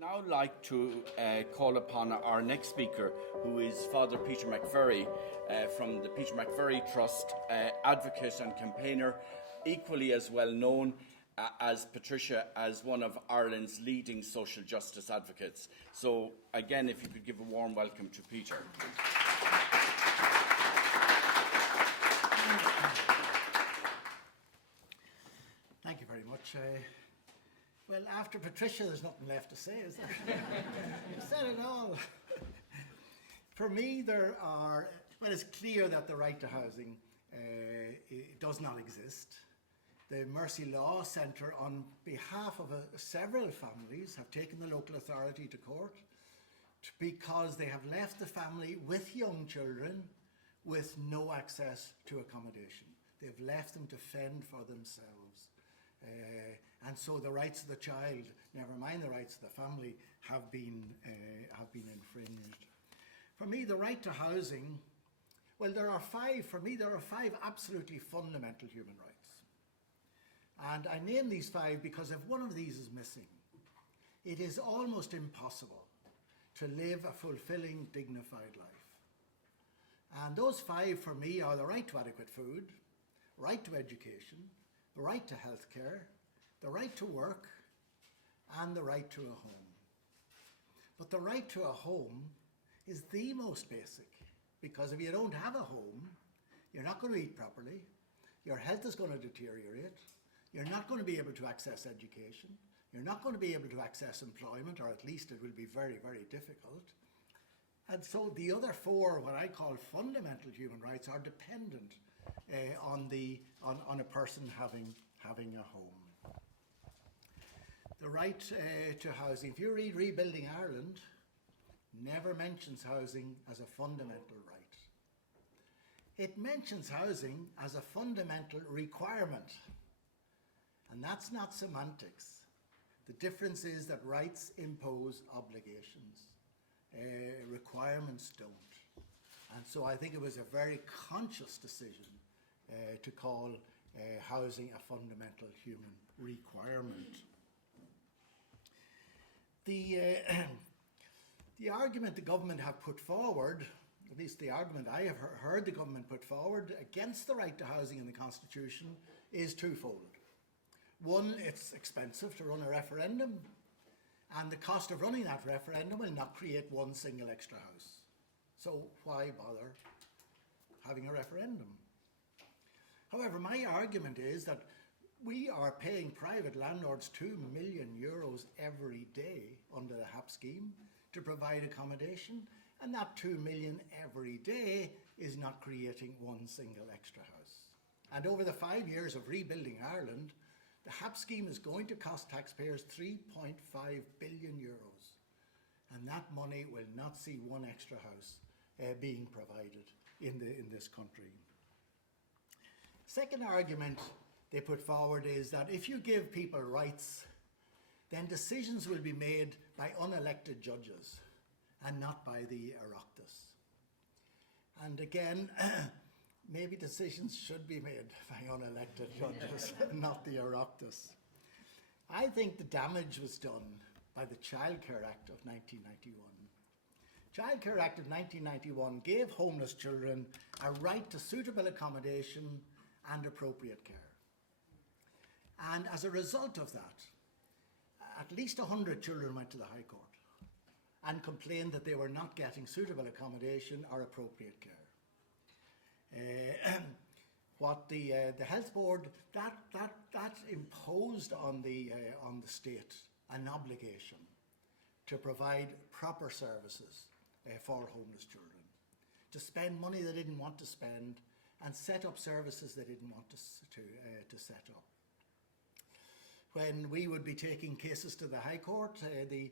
Now like to call upon our next speaker, who is Father Peter McVerry from the Peter McVerry Trust, advocate and campaigner, equally as well known as Patricia as one of Ireland's leading social justice advocates. So again, if you could give a warm welcome to Peter. Thank you very much. Well, after Patricia, there's nothing left to say, is there? You've said it all. For me, it's clear that the right to housing does not exist. The MUSSI Law Centre, on behalf of several families, have taken the local authority to court because they have left the family with young children with no access to accommodation. They've left them to fend for themselves. And so the rights of the child, never mind the rights of the family, have been infringed. For me, the right to housing, well, there are five absolutely fundamental human rights. And I name these five because if one of these is missing, it is almost impossible to live a fulfilling, dignified life. And those five for me are the right to adequate food, right to education, the right to health care, the right to work, and the right to a home. But the right to a home is the most basic, because if you don't have a home, you're not going to eat properly, your health is going to deteriorate, you're not going to be able to access education, you're not going to be able to access employment, or at least it will be very, very difficult. And so the other four, what I call fundamental human rights, are dependent on a person having a home. The right to housing. If you read Rebuilding Ireland, never mentions housing as a fundamental right. It mentions housing as a fundamental requirement. And that's not semantics. The difference is that rights impose obligations. Requirements don't. And so I think it was a very conscious decision to call housing a fundamental human requirement. The argument the government have put forward, at least the argument I have heard the government put forward against the right to housing in the Constitution, is twofold. One, it's expensive to run a referendum, and the cost of running that referendum will not create one single extra house. So why bother having a referendum? However, my argument is that we are paying private landlords €2 million every day under the HAP scheme to provide accommodation, and that 2 million every day is not creating one single extra house. And over the 5 years of rebuilding Ireland, the HAP scheme is going to cost taxpayers €3.5 billion, and that money will not see one extra house being provided in this country. Second argument they put forward is that if you give people rights, then decisions will be made by unelected judges and not by the Oireachtas. And again, maybe decisions should be made by unelected judges, not the Oireachtas. I think the damage was done by the Childcare Act of 1991. Childcare Act of 1991 gave homeless children a right to suitable accommodation and appropriate care. And as a result of that, at least 100 children went to the High Court and complained that they were not getting suitable accommodation or appropriate care. What the health board that imposed on the state an obligation to provide proper services for homeless children, to spend money they didn't want to spend, and set up services they didn't want to set up. When we would be taking cases to the High Court, the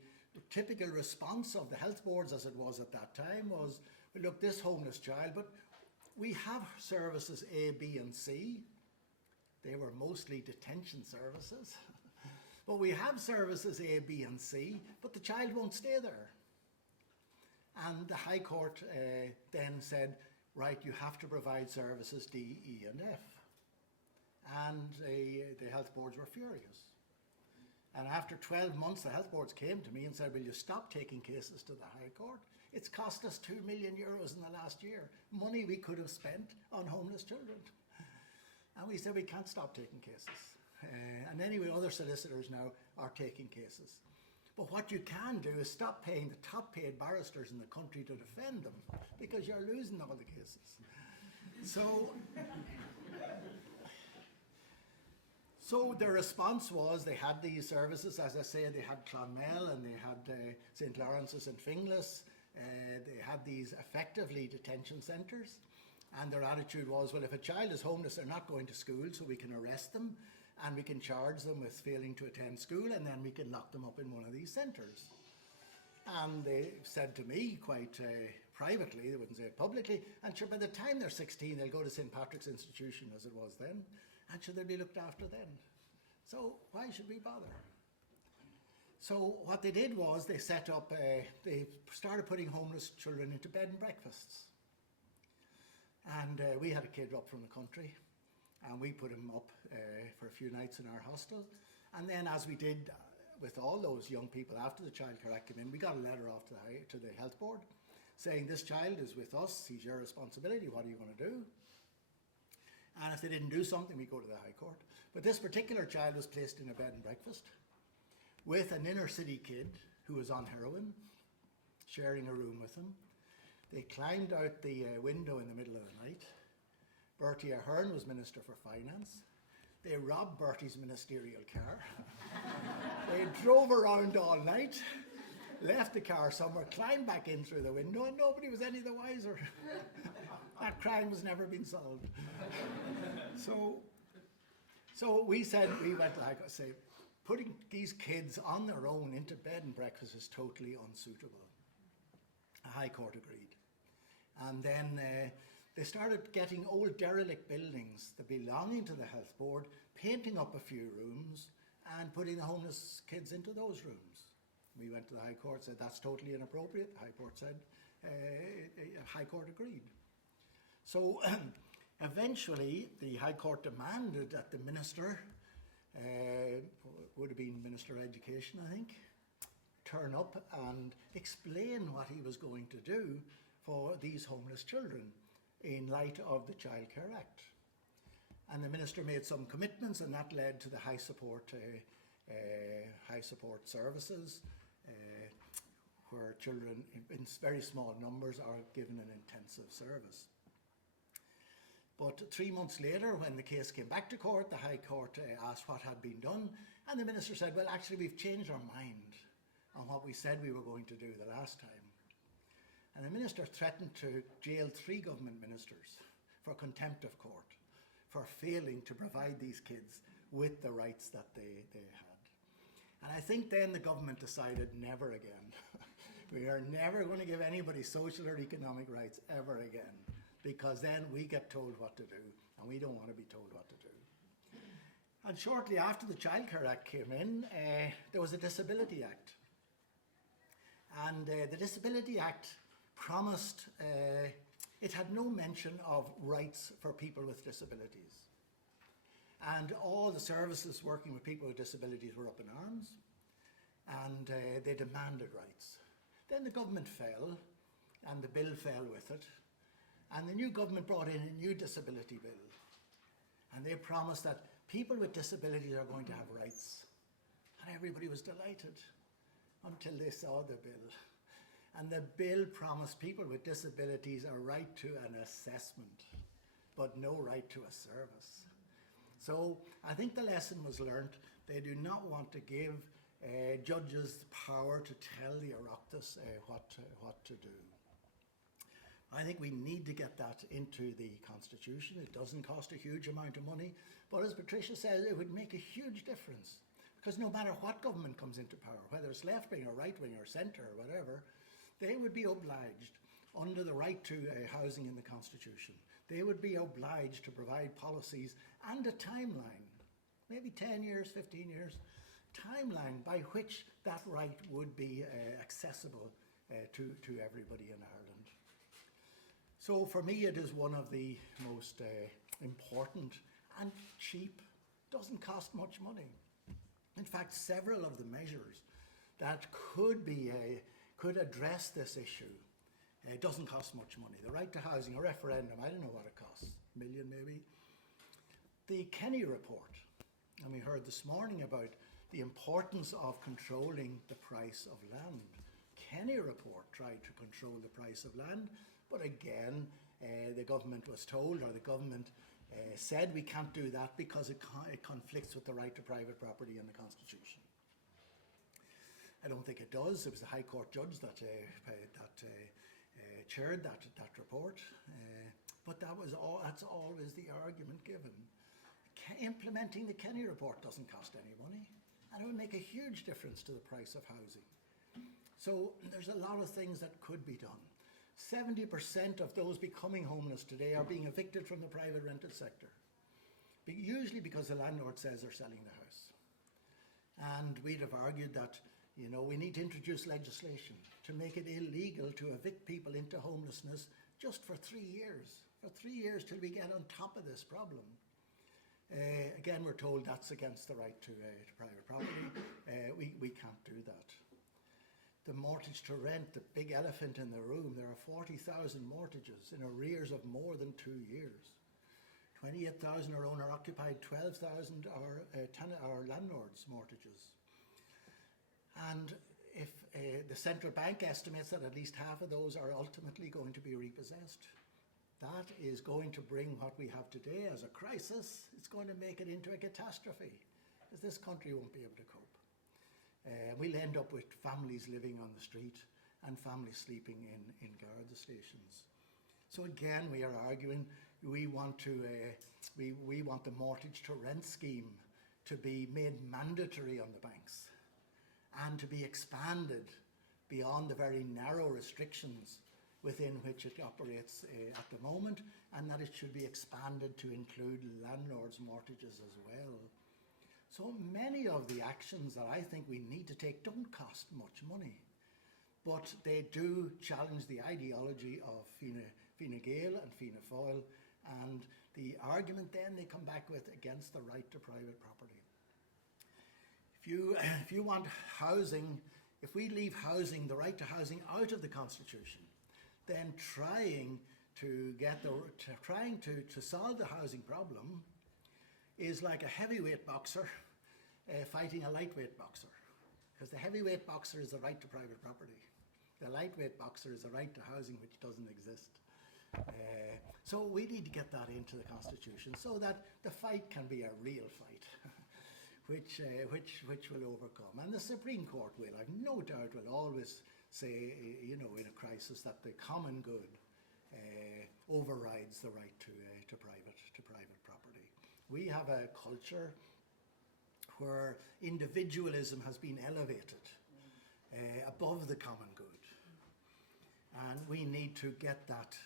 typical response of the health boards, as it was at that time, was, well, look, this homeless child, but we have services A, B and C. They were mostly detention services. But we have services A, B and C, but the child won't stay there. And the High Court then said, right, you have to provide services D, E and F. And the health boards were furious. And after 12 months, the health boards came to me and said, will you stop taking cases to the High Court? It's cost us €2 million in the last year, money we could have spent on homeless children. And we said, we can't stop taking cases. And anyway, other solicitors now are taking cases. But what you can do is stop paying the top paid barristers in the country to defend them, because you're losing all the cases. So the response was they had these services, as I say, they had Clonmel and they had St. Lawrence's and Finglas. They had these effectively detention centres, and their attitude was, well, if a child is homeless, they're not going to school, so we can arrest them and we can charge them with failing to attend school, and then we can lock them up in one of these centres. And they said to me quite privately, they wouldn't say it publicly, and sure, by the time they're 16, they'll go to St. Patrick's Institution, as it was then, and should they be looked after then? So why should we bother? So what they did was they set up, they started putting homeless children into bed and breakfasts. And we had a kid up from the country, and we put him up for a few nights in our hostel. And then, as we did with all those young people after the Child Care Act came in, we got a letter off to the health board saying, this child is with us, he's your responsibility, what are you going to do? And if they didn't do something, we go to the High Court. But this particular child was placed in a bed and breakfast with an inner city kid who was on heroin, sharing a room with him. They climbed out the window in the middle of the night. Bertie Ahern was Minister for Finance. They robbed Bertie's ministerial car. They drove around all night, left the car somewhere, climbed back in through the window, and nobody was any the wiser. That crime has never been solved. So we said, we went to the High Court, say, putting these kids on their own into bed and breakfast is totally unsuitable. The High Court agreed. And then they started getting old derelict buildings that belonging to the health board, painting up a few rooms and putting the homeless kids into those rooms. We went to the High Court, said that's totally inappropriate. The High Court said, High Court agreed. So eventually the High Court demanded that the minister, would have been Minister of Education, I think, turn up and explain what he was going to do for these homeless children in light of the Child Care Act. And the minister made some commitments, and that led to the high support services, where children in very small numbers are given an intensive service. But 3 months later, when the case came back to court, the High Court asked what had been done, and the minister said, well, actually, we've changed our mind on what we said we were going to do the last time. And the minister threatened to jail 3 government ministers for contempt of court, for failing to provide these kids with the rights that they had. And I think then the government decided never again. We are never going to give anybody social or economic rights ever again, because then we get told what to do, and we don't want to be told what to do. And shortly after the Child Care Act came in, there was a Disability Act. And the Disability Act promised, it had no mention of rights for people with disabilities. And all the services working with people with disabilities were up in arms, and they demanded rights. Then the government fell, and the bill fell with it. And the new government brought in a new disability bill. And they promised that people with disabilities are going to have rights. And everybody was delighted until they saw the bill. And the bill promised people with disabilities a right to an assessment, but no right to a service. So I think the lesson was learnt. They do not want to give judges the power to tell the Oireachtas what to do. I think we need to get that into the Constitution. It doesn't cost a huge amount of money, but as Patricia says, it would make a huge difference. Because no matter what government comes into power, whether it's left-wing or right-wing or centre or whatever, they would be obliged, under the right to housing in the Constitution, they would be obliged to provide policies and a timeline, maybe 10 years, 15 years, timeline by which that right would be accessible to everybody in Ireland. So for me, it is one of the most important and cheap, doesn't cost much money. In fact, several of the measures that could address this issue. It doesn't cost much money. The right to housing, a referendum, I don't know what it costs, $1 million maybe. The Kenny report, and we heard this morning about the importance of controlling the price of land. Kenny report tried to control the price of land, but again, the government was told, or the government said we can't do that because it conflicts with the right to private property in the Constitution. I don't think it does. It was the High Court judge that chaired that report, but that's always the argument given. Implementing the Kenny report doesn't cost any money, and it would make a huge difference to the price of housing. So there's a lot of things that could be done. 70% of those becoming homeless today are being evicted from the private rented sector, usually because the landlord says they're selling the house. And we'd have argued that, you know, we need to introduce legislation to make it illegal to evict people into homelessness just for 3 years. For 3 years till we get on top of this problem. Again, we're told that's against the right to private property. We can't do that. The mortgage to rent, the big elephant in the room, there are 40,000 mortgages in arrears of more than 2 years. 28,000 are owner-occupied, 12,000 are landlords' mortgages. And if the central bank estimates that at least half of those are ultimately going to be repossessed, that is going to bring what we have today as a crisis. It's going to make it into a catastrophe, because this country won't be able to cope. We'll end up with families living on the street and families sleeping in guard stations. So again, we are arguing we want the mortgage to rent scheme to be made mandatory on the banks and to be expanded beyond the very narrow restrictions within which it operates at the moment, and that it should be expanded to include landlords' mortgages as well. So many of the actions that I think we need to take don't cost much money, but they do challenge the ideology of Fine Gael and Fianna Fáil, and the argument then they come back with against the right to private property. If you want housing, if we leave housing, the right to housing, out of the Constitution, then trying to solve the housing problem is like a heavyweight boxer fighting a lightweight boxer, because the heavyweight boxer is the right to private property. The lightweight boxer is the right to housing, which doesn't exist. So we need to get that into the Constitution so that the fight can be a real fight, which will overcome. And the Supreme Court will, I've no doubt, will always say, you know, in a crisis, that the common good overrides the right to private property. We have a culture where individualism has been elevated above the common good, and we need to get that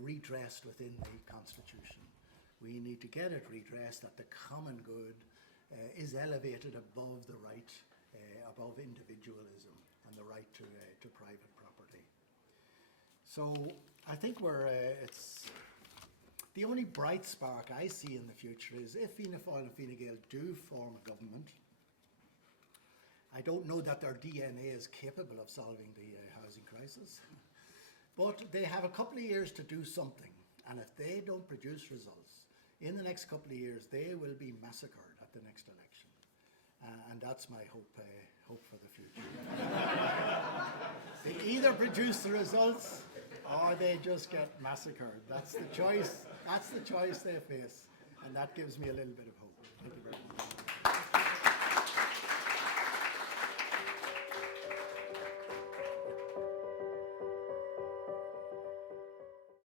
redressed within the Constitution. We need to get it redressed that the common good is elevated above the right, above individualism and the right to private property. So I think it's the only bright spark I see in the future is if Fianna Fáil and Fine Gael do form a government. I don't know that their DNA is capable of solving the housing crisis, but they have a couple of years to do something, and if they don't produce results, in the next couple of years they will be massacred at the next election. And that's my hope for the future. They either produce the results or they just get massacred. That's the choice they face, and that gives me a little bit of hope.